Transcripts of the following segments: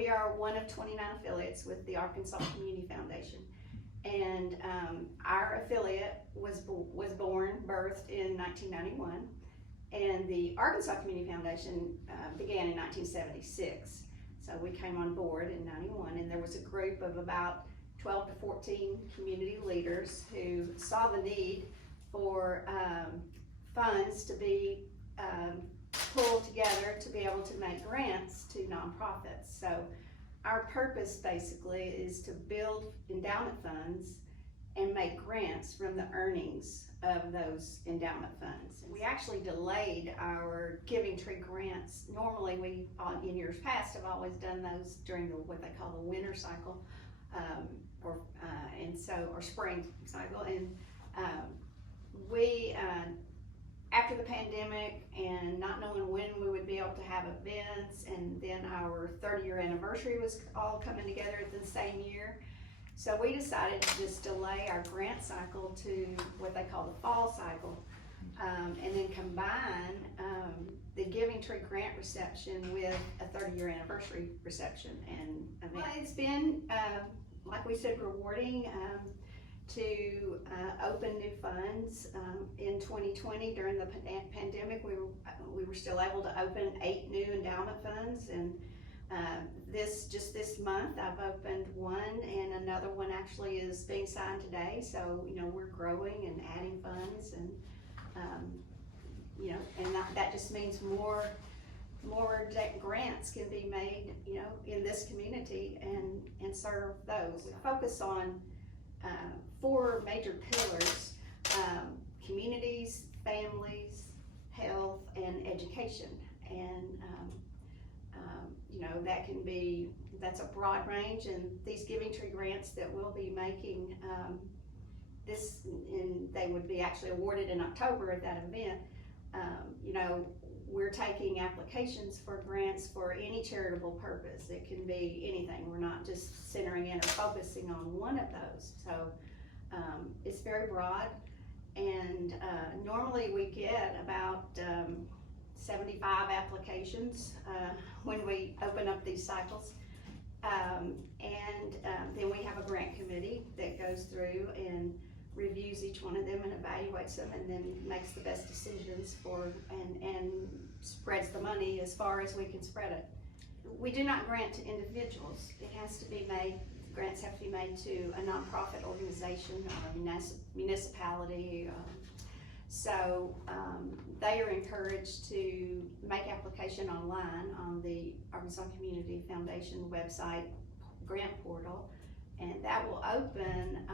we are one of 29 affiliates with the Arkansas Community Foundation. And our affiliate was birthed in 1991, and the Arkansas Community Foundation began in 1976. So we came on board in 91, and there was a group of about 12 to 14 community leaders who saw the need for funds to be pulled together to be able to make grants to nonprofits. So our purpose basically is to build endowment funds and make grants from the earnings of those endowment funds. We actually delayed our Giving Tree grants. Normally we, in years past, have always done those during what they call the winter cycle, or spring cycle. And we, after the pandemic and not knowing when we would be able to have events, and then our 30-year anniversary was all coming together at the same year, so we decided to just delay our grant cycle to what they call the fall cycle, and then combine the Giving Tree grant reception with a 30-year anniversary reception and event. Well, it's been, like we said, rewarding to open new funds. In 2020, during the pandemic, we were still able to open 8 new endowment funds, and just this month I've opened one, and another one actually is being signed today. So we're growing and adding funds, and and that just means more grants can be made in this community and serve those. We focus on 4 major pillars: communities, families, health, and education. And that's a broad range, and these Giving Tree grants that we'll be making, and they would be actually awarded in October at that event. We're taking applications for grants for any charitable purpose. It can be anything. We're not just centering in or focusing on one of those. So it's very broad, and normally we get about 75 applications when we open up these cycles, and then we have a grant committee that goes through and reviews each one of them and evaluates them, and then makes the best decisions and spreads the money as far as we can spread it. We do not grant to individuals. It has to be made, grants have to be made to a nonprofit organization or a municipality. So they are encouraged to make application online on the Arkansas Community Foundation website grant portal, and that will open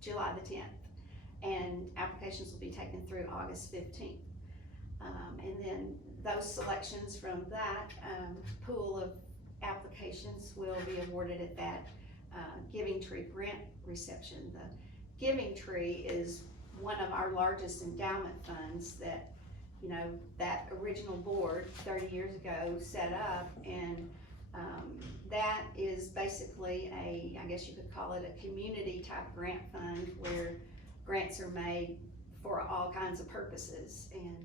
July the 10th, and applications will be taken through August 15th. And then those selections from that pool of applications will be awarded at that Giving Tree grant reception. The Giving Tree is one of our largest endowment funds that that original board 30 years ago set up, and that is basically I guess you could call it a community type grant fund where grants are made for all kinds of purposes. And